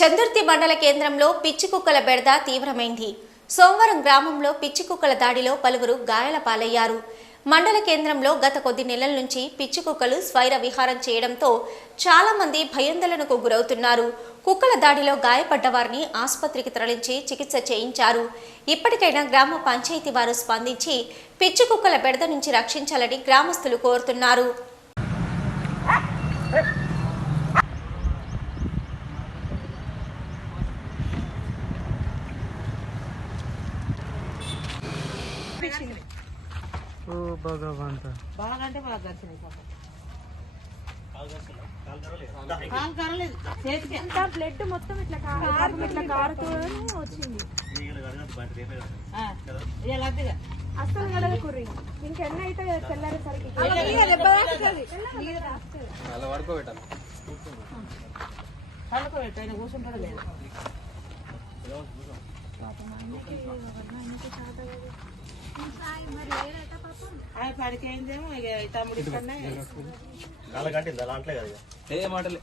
చందుర్తి మండల కేంద్రంలో పిచ్చి కుక్కల బెడద తీవ్రమైంది. సోమవారం గ్రామంలో పిచ్చి కుక్కల దాడిలో పలువురు గాయాల పాలయ్యారు. మండల కేంద్రంలో గత కొద్ది నెలల నుంచి పిచ్చి కుక్కలు స్వైర విహారం చేయడంతో చాలామంది భయాందోళనకు గురవుతున్నారు. కుక్కల దాడిలో గాయపడ్డ వారిని ఆసుపత్రికి తరలించి చికిత్స చేయించారు. ఇప్పటికైనా గ్రామ పంచాయతీ వారు స్పందించి పిచ్చి కుక్కల బెడద నుంచి రక్షించాలని గ్రామస్తులు కోరుతున్నారు. ఓ భగవంత. బాగా అంటే బాగా కరలేదు చేతికి. బ్లడ్ మొత్తం ఇట్లా కారు ఇట్లా కారుతూ వచ్చింది. అస్సలు కలదు కుర్రి. ఇంకెన్న అయితే తెల్లారేసరికి ఆయన కూర్చుంటాడు లేదు. పడిపోయిందేమో ఇక తమ్ముడు ఇక్కడనే నాలుగు గంటలు దాంట్లో కదా ఇక. ఏ మాటలే.